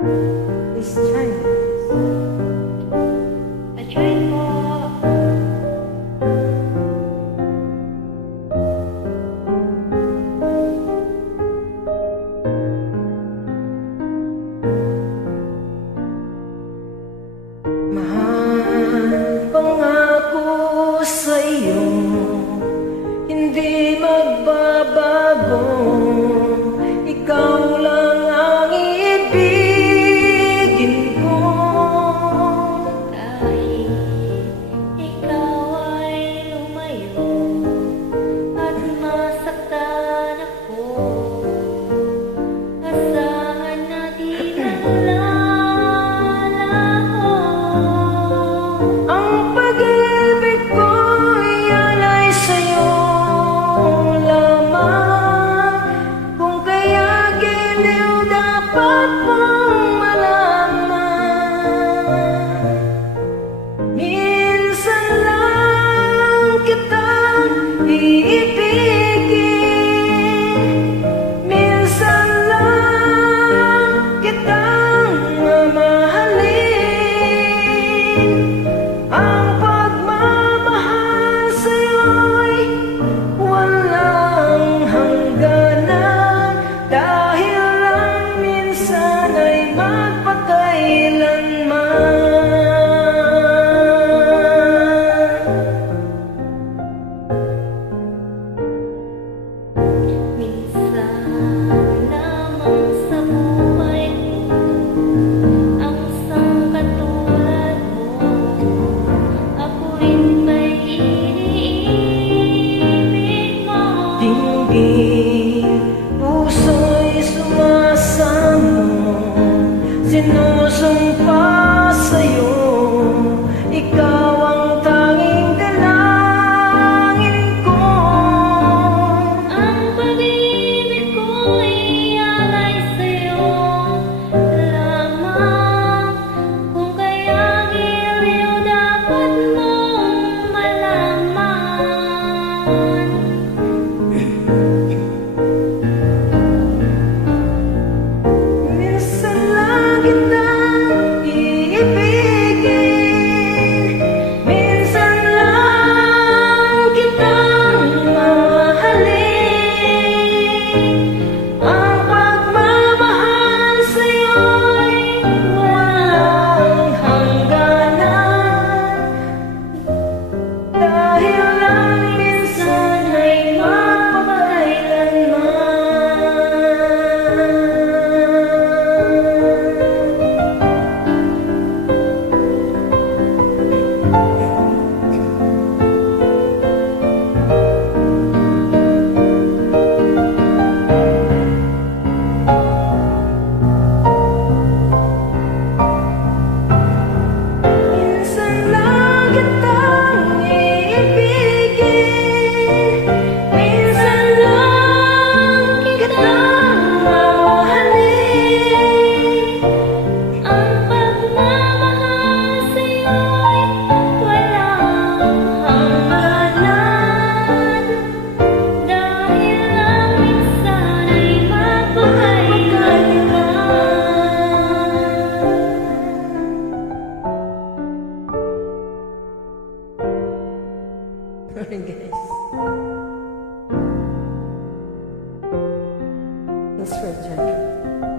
Please try. I tried po. Mahal, pangako sa iyo, hindi magbabago. Ikaw lang ang ibigin ko. Kahit ikaw ay lumayo at masaktan ako, asahan natin ang lalaho. Ang pag-ibig ko'y alay sa'yo lamang. Kung kaya giliw dapat mong malaman. Minsan lang kitang iibigin, minsan lang kitang mamahalin. Ang pagmamahal sa'yo'y walang hangganan, dahil lang minsan ay magpakailanman. Minsan lamang sa buhay ko ang isang katulad mo. Ako rin may iniibig mo. Dinggin, puso'y sumasamo, sinusumpa sa'yo. Ikaw ang tanging dalangin ko. Ang pag-ibig ko'y alay sa'yo lamang. Kung kaya giliw dapat mong malaman. Minsan lang kitang iibigin, minsan lang kitang mamahalin. Ang pagmamahal sa'yo'y walang hangganan, dahil lang minsan ay magpakailanman. Minsan lang kitang iibigin, minsan lang kitang mamahalin. Ang pagmamahal sa'yo'y walang hangganan, dahil lang minsan ay magpakailanman. Sorry guys. That's fragile.